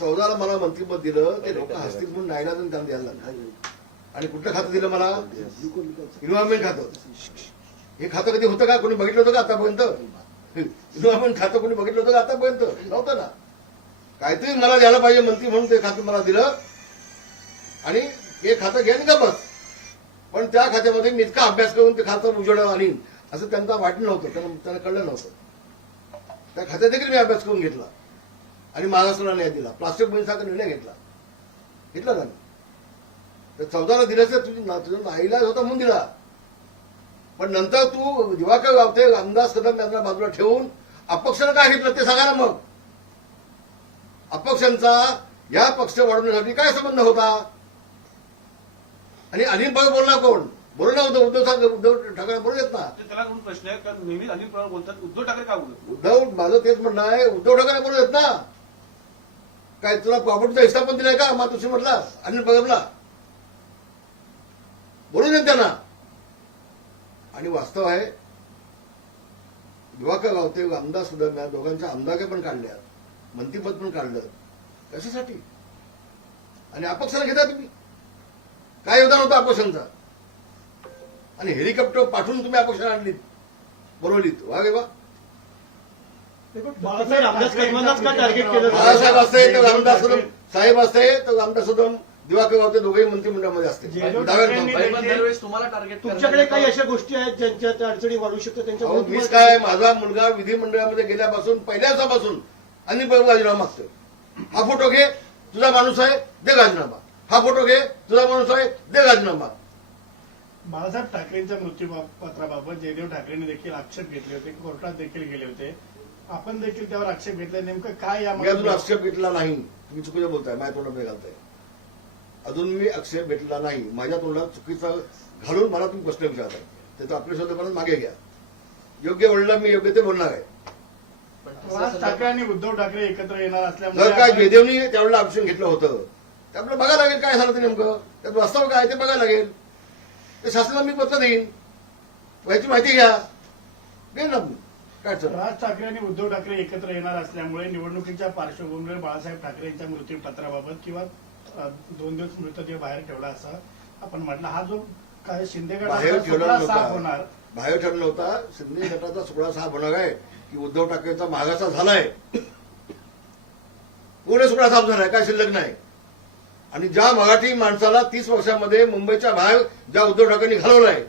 14ला मला मंत्रिपद दिलं, ते लोक हस्तिक म्हणून नाहीला त्यांना द्यायला लागलं. आणि कुठलं खातं दिलं मला? इन्व्हायरमेंट खातं. हे खातं कधी होतं का? कोणी बघितलं होतं का आतापर्यंत? इन्व्हायरमेंट खातं कोणी बघितलं होतं का आतापर्यंत? नव्हतं ना. काहीतरी मला द्यायला पाहिजे मंत्री म्हणून ते खातं मला दिलं आणि हे खातं घ्या का बस. पण त्या खात्यामध्ये मी इतका अभ्यास करून ते खातं उजेडावर आणीन असं त्यांना वाटलं नव्हतं, त्यांना कळलं नव्हतं. त्या खात्यात देखील मी अभ्यास करून घेतला आणि महाराष्ट्राला न्याय दिला. प्लास्टिक बंदीचा निर्णय घेतला ना. तर 14ला दिल्याचं तुझ्या नाईलाज होता म्हणून दिला. पण नंतर तू दिवाकर गावते, रामदास कदम यांना बाजूला ठेवून अपक्षानं काय घेतलं ते सांगा ना. मग अपक्षांचा या पक्ष वाढवण्यासाठी काय संबंध होता? आणि अनिल पवार बोलणार कोण? बोलणार होतं उद्धव ठाकरे बोलू देत ना. त्याला प्रश्न आहे, कारण नेहमीच अनिल पवार बोलतात, उद्धव ठाकरे का बोलत? उद्धव, माझं तेच म्हणणं आहे, उद्धव ठाकरे बोलू देत ना. काय तुला प्रॉपर्टीचा हिस्सा पण दिलाय का मातोश्री म्हटला अनिल पवारला? बोलू देत त्यांना. आणि वास्तव आहे, दिवाकर गावते, आमदार सुद्धा या दोघांच्या आमदारक्या पण काढल्या, मंत्रिपद पण काढलं. कशासाठी? आणि अपक्षाला घेता तुम्ही. काय योगदान होतं अपक्षांचा? आणि हेलिकॉप्टर पाठवून तुम्ही अपक्षाला आणलीत, बोलवलीत. वा गे वा. बाळासाहेब असते तर रामदास कदम साहेब असते तर रामदास कदम दिवाकर गावते दोघेही मंत्रिमंडळामध्ये असते. तुम्हाला टार्गेट तुमच्याकडे काही अशा गोष्टी आहेत ज्यांच्या त्या अडचणी वाढू शकतात त्यांच्या? मीच काय, माझा मुलगा विधिमंडळामध्ये गेल्यापासून पहिल्यापासून अनिल पवार राजीनामा मागतोय. हा फोटो घे, तुझा माणूस आहे, दे राजीनामा. हा फोटो घे, तुझा माणूस आहे, दे राजीनामा. बाळासाहेब ठाकरेंच्या मृत्यूपत्राबाबत जयदेव ठाकरेंनी देखील आक्षेप घेतले होते, कोर्टात देखील गेले होते. आपण देखील त्यावर आक्षेप घेतला. नेमकं काय मी अजून आक्षेप घेतला नाही. तुम्ही चुकीचं बोलताय, माझ्या तोंडात घालताय. अजून मी आक्षेप घेतला नाही. माझ्या तोंडात चुकीचं घालून मला तुम्ही प्रश्न विचारताय. त्याचं आपल्या शब्दापर्यंत मागे घ्या. योग्य बोलला मी, योग्य ते बोलणार आहे. राज ठाकरे आणि उद्धव ठाकरे एकत्र येणार असल्यामुळे जर काय जयदेवनी त्यावेळेला ऑप्शन घेतलं होतं ते आपल्याला बघायला लागेल काय झालं ते नेमकं. त्यात वास्तव काय ते बघायला लागेल. ते शासनाला मी पत्र देईन, याची माहिती घ्या, देईन ना. काय राज ठाकरे आणि उद्धव ठाकरे एकत्र येणार असल्यामुळे निवडणुकीच्या पार्श्वभूमीवर बाळासाहेब ठाकरे यांच्या मृत्यूपत्राबाबत किंवा 2 दिवस मृतदेह बाहेर ठेवला असं आपण म्हटलं. हा जो काय शिंदे बाहेर ठेवला होणार, बाहेर ठेवला नव्हता. शिंदे गटाचा सुकडा साफ होणार आहे की उद्धव ठाकरेचा मागाचा झालाय. पुढे सुकडा साफ झालाय, काय शिल्लक नाही. आणि ज्या मराठी माणसाला 30 वर्षामध्ये मुंबईच्या बाहेर ज्या उद्धव ठाकरेंनी घालवलाय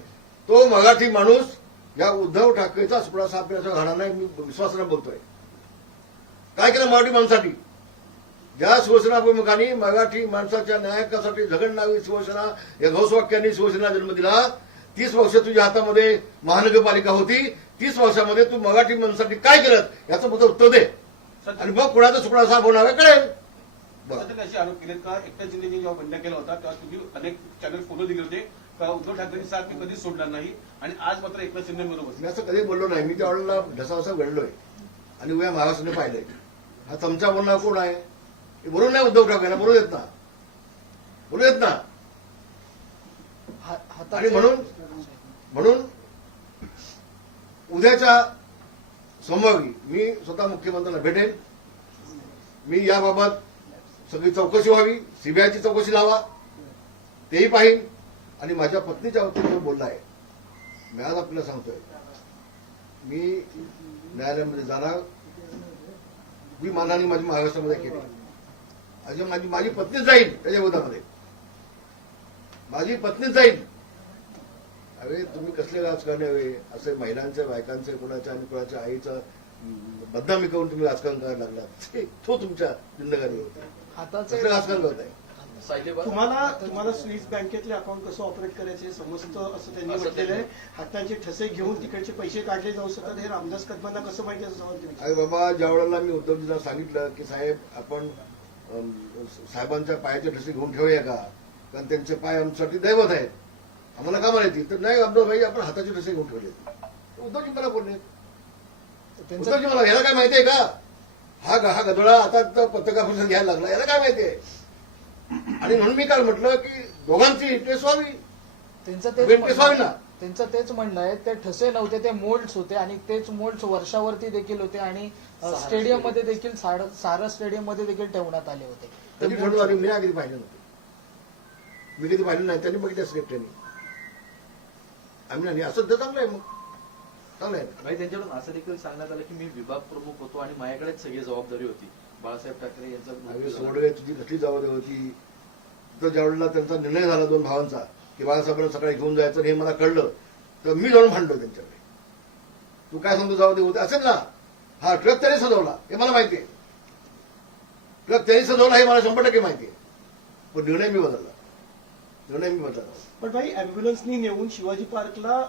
तो मराठी माणूस या उद्धव ठाकरेचा सुकडा साफ करण्याचा घाणा नाही. मी विश्वासानं बोलतोय. काय केलं मराठी माणसासाठी? ज्या शिवसेना प्रमुखांनी मराठी माणसाच्या न्यायासाठी झगडणारी शिवसेना या घोषवाक्यांनी शिवसेना जन्म दिला. 30 वर्ष तुझ्या हातामध्ये महानगरपालिका होती. 30 वर्षामध्ये तू मराठी माणसासाठी काय केलं याचं मला उत्तर दे. आणि मग कुणाचा सुकडा साफ होणार कळेल. असे आरोप केले का एकनाथ शिंदेनी जेव्हा बंड केला होता तेव्हा तुम्ही अनेक चॅनल फोटो दिले होते का उद्धव ठाकरेंची साथ मी कधीच सोडणार नाही आणि आज मात्र एकनाथ शिंदे बरोबर. मी असं कधी बोललो नाही. मी त्यावेळेला ढसावसा घडलोय आणि उभ्या महाराष्ट्राने पाहिलंय. हा चमचा बोलणार कोण आहे? हे बोलू नाही उद्धव ठाकरेंना, बोलू देत ना, बोलू देत ना. आणि म्हणून उद्याच्या सोमवारी मी स्वतः मुख्यमंत्र्यांना भेटेन. मी याबाबत सगळी चौकशी व्हावी, सीबीआयची चौकशी लावा, तेही पाहिन. आणि माझ्या पत्नीच्या बाबतीत जो बोलला आहे, मी आज आपल्याला सांगतोय, मी न्यायालयामध्ये जाणार. मी मानाने माझी महाराष्ट्रामध्ये केली. माझी माझी पत्नीच जाईल त्याच्या विरोधामध्ये, माझी पत्नीच जाईल. अरे तुम्ही कसले राजकारणी हवे? असे महिलांचे, बायकांचे, कुणाच्या आणि कुणाच्या आईचं बदनामी करून तुम्ही राजकारण करायला लागलात. तो तुमच्या जिंदगानी कसलं राजकारण करत आहे? तुम्हाला स्विस बँकेतले अकाउंट कसं ऑपरेट करायचे समजतं असं त्यांनी म्हटलेलं आहे. हातांचे ठसे घेऊन तिकडचे पैसे काढले जाऊ शकतात. हे रामदास कदमांना कसं माहिती असं सवाल तुम्ही? अरे बाबा, ज्या वेळेला मी उद्धवजीला सांगितलं की साहेब आपण साहेबांच्या पायाचे ठसे घेऊन ठेवूया का, कारण त्यांचे पाय आमच्यासाठी दैवत आहेत, आम्हाला का माहिती? तर नाही अब्दुल आपण हाताचे ठसे घेऊन ठेवले. उद्धवजी मला बोलले. उद्धवजी मला याला काय माहितीये का? हा गदोळा आता पत्रकार परिषद घ्यायला लागला, याला काय माहितीये? आणि म्हणून मी काल म्हटलं की दोघांची इंटरेस्ट व्हावी, इंटरेस्ट व्हावी ना. त्यांचं तेच म्हणणं आहे ते ठसे नव्हते, ते मोल्ड्स होते आणि तेच मोल्ड्स वर्षावरती देखील होते आणि स्टेडियम मध्ये देखील सारस स्टेडियम मध्ये देखील ठेवण्यात आले होते. कधी ठरवलं आणि मी कधी पाहिलं नव्हतं, मी कधी पाहिलं नाही, त्यांनी बघितलं सेक्रेटरीने. आम्ही नाही असं तर चांगलं आहे, मग चांगलं आहे ना. भाई त्यांच्याकडून असं देखील सांगण्यात आलं की मी विभाग प्रमुख होतो आणि माझ्याकडेच सगळी जबाबदारी होती. बाळासाहेब ठाकरे यांचा अरे मृत्यू झाला. सोडले, तुझी कसली जबाबदारी होती? तर ज्यावेळेला त्यांचा निर्णय झाला दोन भावांचा की बाळासाहेबांना सकाळी घेऊन जायचं हे मला कळलं, तर मी जाऊन भांडलो त्यांच्याकडे. तू काय सांगतो जबाबदारी होते असेल ना? हा ट्रक त्याने सजवला हे मला माहिती आहे, ट्रक त्याने सजवला हे मला 100% माहिती आहे, पण निर्णय मी बदलला. पण भाई अँब्युलन्सनी नेऊन शिवाजी पार्कला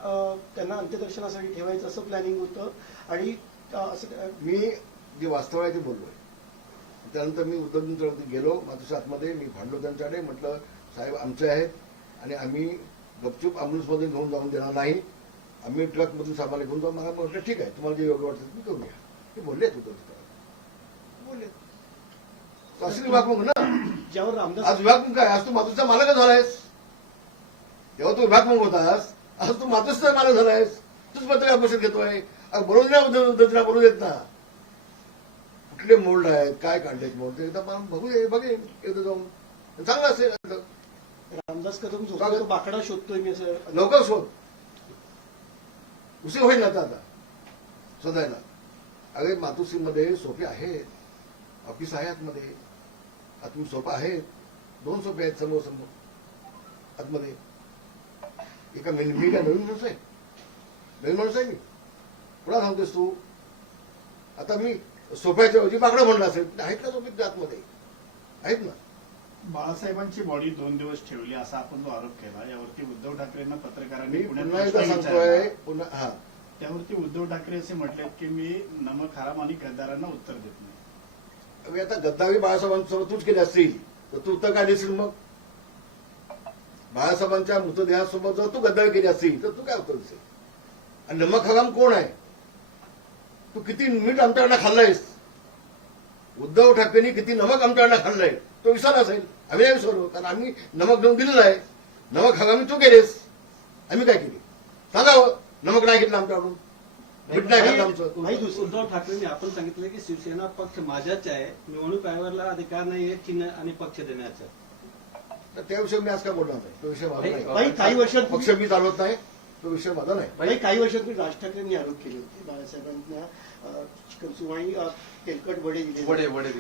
त्यांना अंत्यदर्शनासाठी ठेवायचं असं प्लॅनिंग होतं आणि असं मी जे वास्तव आहे ते बोललोय. त्यानंतर मी उद्धवजींच्यावरती गेलो मातोश्री आतमध्ये, मी भांडलो त्यांच्याकडे, म्हटलं साहेब आमचे आहेत आणि आम्ही गपचूप अँब्युलन्समध्ये घेऊन जाऊन देणार नाही, आम्ही ट्रकमधून सामान घेऊन जाऊ. मला म्हटलं ठीक आहे, तुम्हाला जे योग्य वाटतं तुम्ही करूया. ते बोललेत असं विभाग ना. ज्यावर रामदास आज विभाग काय, आज तू मातोश्रीचा मालकच झालायस. तेव्हा तू विभाग मग होतास, आज तू मातोश्रीचा मालक झालायस, तूच पत्रकार परिषद घेतोय. बोलू ना उद्धवजींना बोलू देत ना. कुठले मोल्ड आहेत, काय काढलेत मोल्ड, एकदा मला बघेन एकदा जाऊन, चांगलं असेल. रामदास कदम झोपतो बाकडा शोधतोय मी असं लवकर शोध, उशीर होईल ना आता शोधायला. अरे मातोश्रीमध्ये सोफे आहेत, ऑफिस आहे आतमध्ये, आतमध्ये सोफा आहेत, 2 सोफे आहेत समोर आतमध्ये. एका मी काय नवीन माणूस आहे मी, पुन्हा सांगतोस तू. आता मी सोफ्याच्या ऐवजी बाकडं म्हणलं असेल, आहेत का सोफे आतमध्ये? आहेत ना. बाळासाहेबांची बॉडी 2 दिवस ठेवली असा आपण जो आरोप केला, यावरती उद्धव ठाकरेंना पत्रकारांनी मी पुण्यात पुन्हा एकदा प्रश्न सांगतोय, विचारला. पुन्हा हा त्यावरती उद्धव ठाकरे असे म्हटलेत की मी नमक हराम आणि गद्दारांना उत्तर देत नाही. अरे आता गद्दारी बाळासाहेबांसोबत तूच केली असतील तर तू उत्तर काय देशील मग? बाळासाहेबांच्या मृतदेहासोबत जर तू गद्दारी केली असतील तर तू काय उत्तर देशील? आणि नमक हराम कोण आहे? तू किती मीठ आमच्याकडनं खाल्लंयस? उद्धव ठाकरेंनी किती नमक आमच्याकडनं खाल्लंय तो विसरला असेल. आम्ही नाही विसरलो, कारण आम्ही नमक देऊन दिलेलं आहे. नमक हरामी तू केलेस, आम्ही काय केली सांगावं? नमक नाही घेतलं आमच्याकडून, मीठ नाही खाल्लं आमचं. नाही दुसरं उद्धव ठाकरेंनी आपण सांगितलं की शिवसेना पक्ष माझ्याच आहे, निवडणूक आयोगाला अधिकार नाहीये चिन्ह आणि पक्ष देण्याचा. तर त्याविषयी मी आज काय बोलणार नाही, तो विषय माझा नाही. भाई काही वर्षात पक्ष मी चालवत नाही, तो विषय माझा नाही. भाई काही वर्षांपूर्वी राज ठाकरेंनी आरोप केले होते बाळासाहेबांना चिकन सुवाणी तेलकट वडे दिले वडे दिले.